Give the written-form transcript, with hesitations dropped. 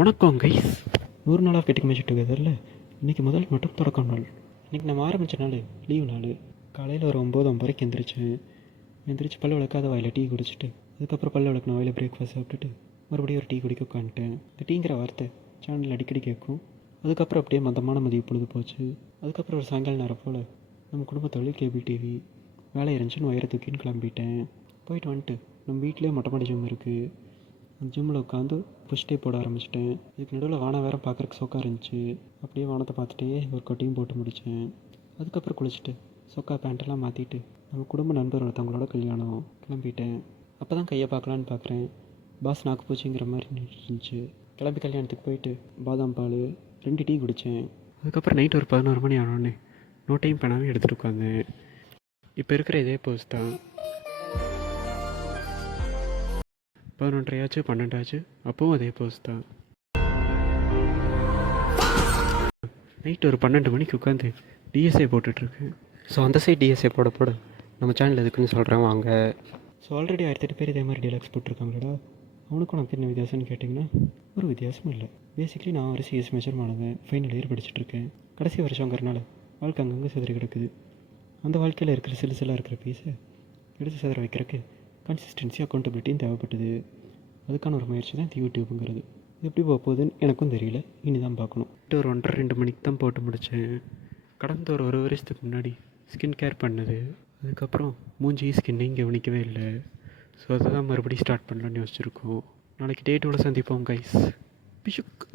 வணக்கம் கைஸ். 100 நாளாக getting match டுகெதரில் இன்றைக்கி முதல் மட்டும் தொடக்கம் நாள். இன்றைக்கி நம்ம ஆரம்பித்த நாள் லீவு நாள். காலையில் ஒரு 9:09 எந்திரிச்சேன். எந்திரிச்சு பல்லு விளக்காத வாயில் டீ குடிச்சிட்டு, அதுக்கப்புறம் பல்லு விளக்குன வாயில் பிரேக்ஃபாஸ்ட் சாப்பிட்டுட்டு மறுபடியும் ஒரு டீ குடிக்க உட்காந்துட்டேன். இந்த டீங்கிற வார்த்தை சேனலில் அடிக்கடி கேட்கும். அதுக்கப்புறம் அப்படியே மந்தமான மதிய பொழுது போச்சு. அதுக்கப்புறம் ஒரு சாயங்கால நேரம் போல் நம்ம குடும்ப தொழில் கேபிள் டிவி வேலை இருந்துச்சுன்னு வயிறு தூக்கின்னு கிளம்பிட்டேன். போயிட்டு வந்துட்டு நம்ம வீட்டிலே மொட்டை மாடி ஜிம் இருக்குது. அந்த ஜிம்மில் உட்காந்து புஷ்டே போட ஆரம்பிச்சிட்டேன். இதுக்கு நடுவில் வானம் வேறு பார்க்குறக்கு சொக்கா இருந்துச்சு. அப்படியே வானத்தை பார்த்துட்டே ஒரு கொட்டையும் போட்டு முடித்தேன். அதுக்கப்புறம் குளிச்சுட்டு சொக்கா பேண்ட்டெல்லாம் மாற்றிட்டு நம்ம குடும்ப நண்பர் ஒருத்தவங்களோட கல்யாணம் கிளம்பிட்டேன். அப்போ தான் கையை பார்க்கலான்னு பார்க்குறேன். பாஸ் நாக்கு பூச்சிங்கிற மாதிரி இருந்துச்சு. கிளம்பி கல்யாணத்துக்கு போயிட்டு பாதாம் பால் 2 டீ குடித்தேன். அதுக்கப்புறம் நைட் ஒரு 11 மணி ஆனோடனே நோட்டையும் பேனாவும் எடுத்துகிட்டு உட்காந்தேன். இப்போ இருக்கிற இதே போஸ் தான். 11:30 ஆச்சு, 12 ஆச்சு, அப்போவும் அதே போஸ் தான். நைட்டு ஒரு 12 மணிக்கு உட்காந்து டிஎஸ்ஏ போட்டுட்ருக்கு. ஸோ அந்த சைட் டிஎஸ்ஏ போட போட நம்ம சேனல் எதுக்குன்னு சொல்கிறேன் வாங்க. ஸோ ஆல்ரெடி 1008 பேர் இதே மாதிரி டீலக்ஸ் போட்டிருக்காங்களடா. அவனுக்கும் எனக்கு என்ன வித்தியாசம்னு கேட்டிங்கன்னா ஒரு வித்தியாசமும் இல்லை. பேசிக்கலி நான் ஒரு சிஎஸ் மேஜர் மாணவன், ஃபைனல் இயர் படிச்சுட்ருக்கேன். கடைசி வருஷங்கிறனால வாழ்க்கை அங்கங்கே சிதறி கிடக்குது. அந்த வாழ்க்கையில் இருக்கிற சிலுசிலாக இருக்கிற பீஸை எடுத்து சிதற வைக்கிறதுக்கு கன்சிஸ்டன்சி அக்கௌண்டபிலிட்டியும் தேவைப்பட்டது. அதுக்கான ஒரு முயற்சி தான் இந்த யூடியூப்புங்கிறது. எப்படி போக போகுதுன்னு எனக்கும் தெரியல, இனி தான் பார்க்கணும். ஒரு 1:30-2 மணிக்கு தான் போட்டு முடித்தேன். கடந்த ஒரு வருஷத்துக்கு முன்னாடி ஸ்கின் கேர் பண்ணது. அதுக்கப்புறம் மூஞ்சி ஸ்கின்னையும் கவனிக்கவே இல்லை. ஸோ அதை தான் மறுபடியும் ஸ்டார்ட் பண்ணலான்னு யோசிச்சுருக்கோம். நாளைக்கு டே 2ல் சந்திப்போம் கைஸ். பிஷுக்.